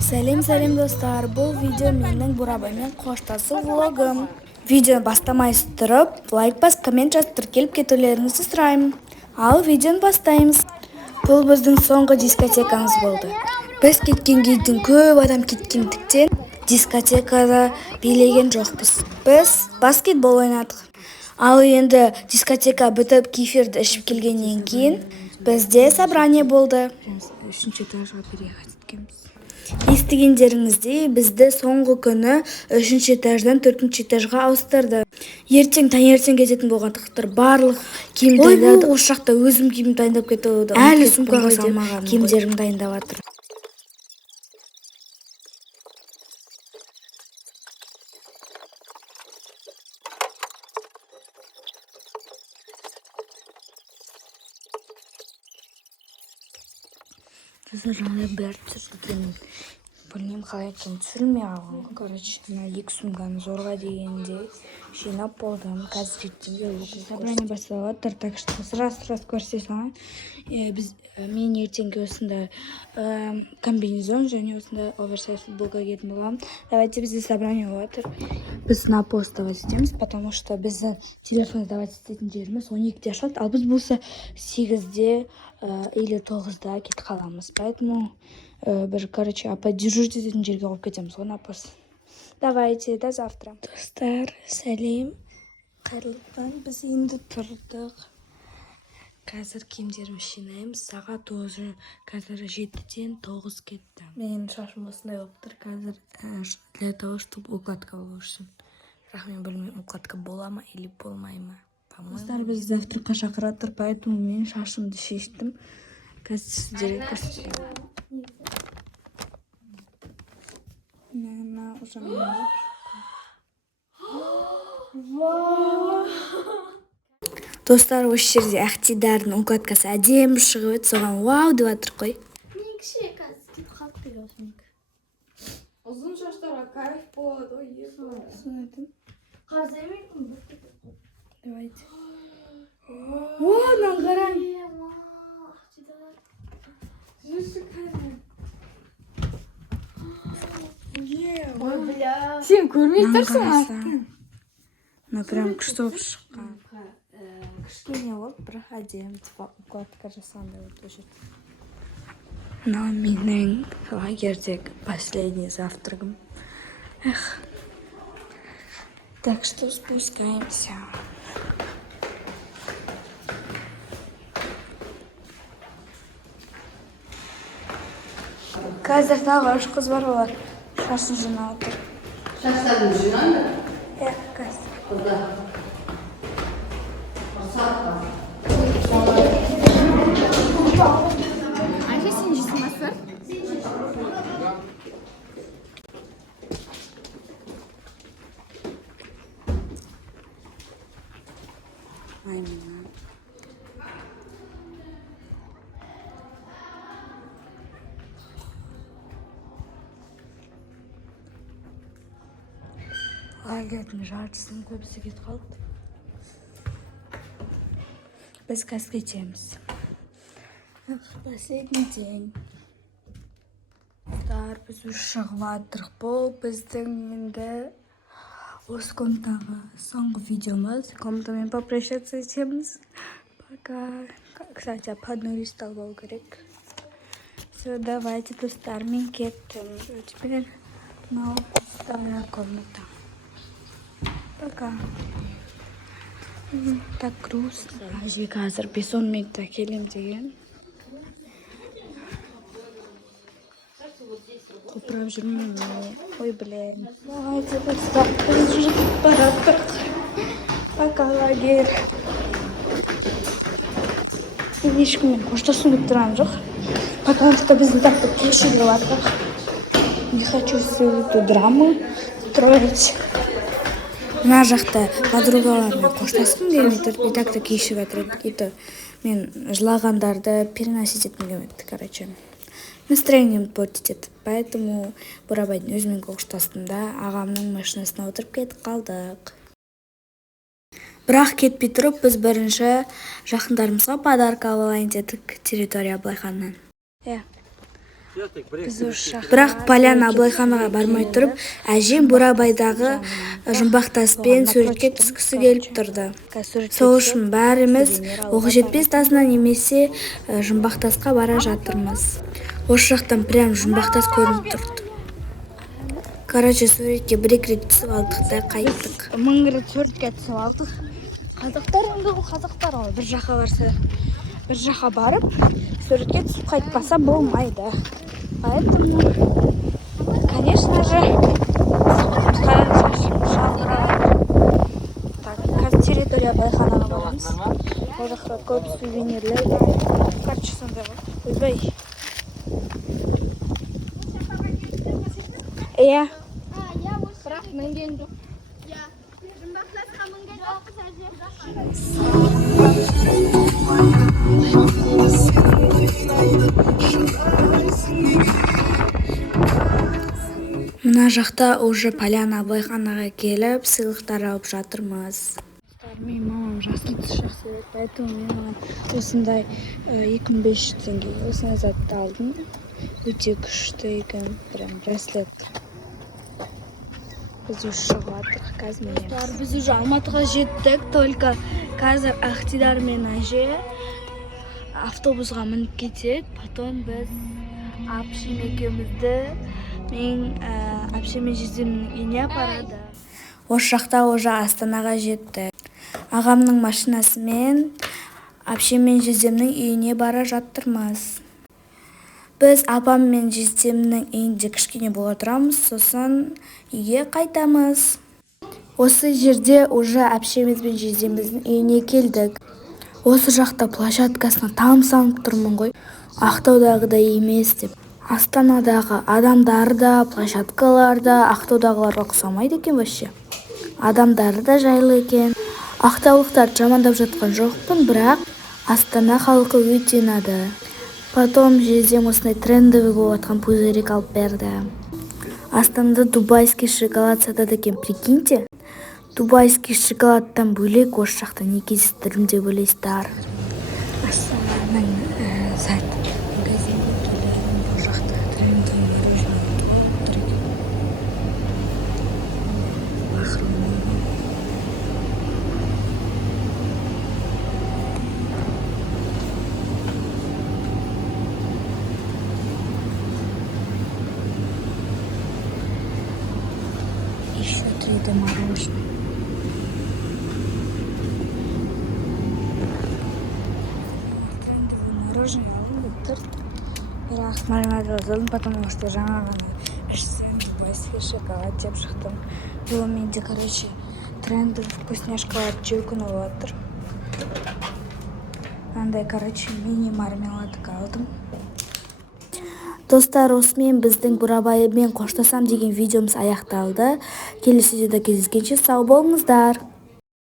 Сәлем достар, бұл видео менің Бурабаймен қоштасу влогым. Видеоны бастамай тұрып, лайк бас, коммент жазып келіп кетулеріңізді сұраймын. Ал видеоны бастаймыз. Бұл біздің соңғы дискотекамыз болды. Біз кеткен кезден көп адам кеткендіктен дискотекада билеген жоқпыз. Біз баскетбол ойнадық. Ал енді дискотека бітіп кефирді ішіп келгеннен кейін бізде собрание болды. Үшінші этажға переехать еткенбіз. Естігендеріңіздей, бізді соңғы күні 3-ші этаждан 4-ші этажға ауыстырды. Ертең таңертең кететін болғандықтан барлық киімдерді осы жақта өзім киім дайындап кетуді. Әлі сумкаға салмаған киімдерімді дайындап жатырмын. Жаңағыдай бәрі түсірген. Білмеймін қалай екенін түсірмей алған. Короче, мына екі сумканы зорға дегенде жинап болдым. Қазір собрание басталып жатыр, так что сразу көрсете салайын. Мен ертеңге осындай комбинезон және осындай оверсайз футболка киетін боламын. Давайте бізде собрание болып жатыр. Біз на пост давать етеміз, потому что біздің телефон давать ететін жеріміз 12-де ашылады, ал біз болса 8-де или 9-да кетіп қаламыз. Поэтому короче, апа дежурить ететін жерге қойып кетеміз ғой на пост. Давайте, до завтра. Достар, сәлем. Қайырлы таң, біз енді тұрдық. Қазір киімдерімізді жинаймыз. Сағат 9, қазір 7-ден 9 кетті. Мен шашым осындай болып тұр. Қазір для того, чтобы укладка болу үшін. Бірақ мен білмеймін, укладка бола ма или болмай ма. Достар, біз завтракқа шақыратыр, поэтому мен шашымды шештім. Қазір сіздерге көрсетейін. Достар, осы жерде Ақтидардың укладкасы әдемі шығып еді, соған вау деп жатыр қой. Мен кіші қазір кетіп қалып келе осымен. Ұзын шаштарға кайф болады, ой, Соны айтым. Қазір емеймін. Давайте. Мынаны қараң. Ой, бля. Сен көрмей тұрсың астын. Ну, прям күшті болып шыққан. Кішкене болды, бірақ әдемі укладка жасағандай болды. Мынау менің лагерьдегі последний завтрагым. Так что спускаемся. Қазір тағы үш қыз бар, олар шашын жинап отыр. Шаштарын жинаңдар. Қазір. Куда? Айша, сен жейсің басы? Лагерьдің жартысының көбісі кетіп қалды. Біз қазір кетеміз. Последний день. Біз уже шығып жатырық. Бұл біздің енді осы комнатаға соңғы видеомыз. Комнатамен попрощаться етеміз. Пока. Кстати, по одной листал болу керек. Все, давайте, достар, мен кеттім. Теперь мынау пустая комната. Пока. Так грустно. Әже қазір 5-10 минутта келем деген. Құлпырап жүрмеймін. Ой, блин. Давайте, достар, біз уже кетіп бараттық. Пока, лагерь. Мен ешкіммен қоштасуым келіп тұрған жоқ. Потому что біздің тақта кешігіп жатырық. Не хочу всю эту драму строить. Мына жақта подругалармен қоштасқым келмейді, и так-то кешігіп жатыр. Мен жылағандарды переносить еткім келмейді, короче. Настроением портить етіп, поэтому Бурабайдың өзімен қоштастым да, ағамның машинасына отырып кетіп қалдық. Бірақ кетпей тұрып, біз бірінші жақындарымызға подарка алайын дедік территория Абылайханнан. Бірақ Поляна Абылайханаға бармай тұрып, әжем Бурабайдағы жұмбақтаспен суретке түскісі келіп тұрды. Сол үшін бәріміз Оқжетпес тасына немесе жұмбақтасқа бара жатырмыз. Осы жақтан прям жұмбақтас көрініп тұрды. Короче, суретке бір-екі рет түсіп алдық та қайттық. 1000 рет суретке түсіп алдық. Қазақтар енді ол қазақтар ғой. Бір жаққа барса, бір жаққа барып, суретке түсіп қайтпаса болмайды. Поэтому, конечно же, так, қазір территория Абылайханаға барамыз. Ол жақта көп сувенирлер бар. Короче, сондай ғой. Ойбай. Иә. Бірақ мінген жоқ. Жұмбақтасқа мінген жоқ Мына жақта уже Поляна Абылайханаға келіп, сыйлықтар алып жатырмыз. Мен мамам жасыл түсті жақсы көреді, поэтому мен оған осындай 2500 теңге осындай затты алдым. Өте күшті екен, прям браслет. Біз уже шығып жатырмыз қазір. Біз уже Алматыға жеттік, только қазір Ақтидар мен әже автобусға мініп кетеді. Потом біз апшем екеумізді мен әпшем мен жездемнің үйіне апарады. Осы жақта уже Астанаға жетті. Ағамның машинасымен әпшем мен жездемнің үйіне бара жатырмыз. Біз апам мен жездемнің үйінде кішкене бола тұрамыз, сосын үйге қайтамыз. Осы жерде уже әпшеміз бен жездеміздің үйіне келдік. Осы жақта площадкасына там салып тұрмын ғой. Ақтаудағыдай емес деп. Астанадағы адамдар да, площадкалар да Ақтаудағыларға ұқсамайды екен вообще. Адамдары да жайлы екен. Ақтаулықтар жамандап жатқан жоқпын, бірақ Астана халқы өте ұнады. Потом жездем осындай трендовый болып жатқан пузырик алып берді. Астанада дубайский шоколад сатады екен, прикиньте. Дубайский шоколадтан бөлек осы жақта не кездестірдім деп ойлайсыздар. Астананың зат магазинге келемін. Бұл жақта трендовый мороженое тұр екен. Еще 3D мороженое. Мороженое алdım деп тұр. Бірақ мармелад алдым, потому что жаңа ғана ішсем дубайский шоколад деп шықтым. Бұл менде, короче, трендовый вкусняшкалар жеу күні болып тұр. Андай, короче, мини мармеладка алдым. Достар, осымен біздің Бурабаймен қоштасам деген видеомыз аяқталды. Келесі видеода кездескенше сау болыңыздар.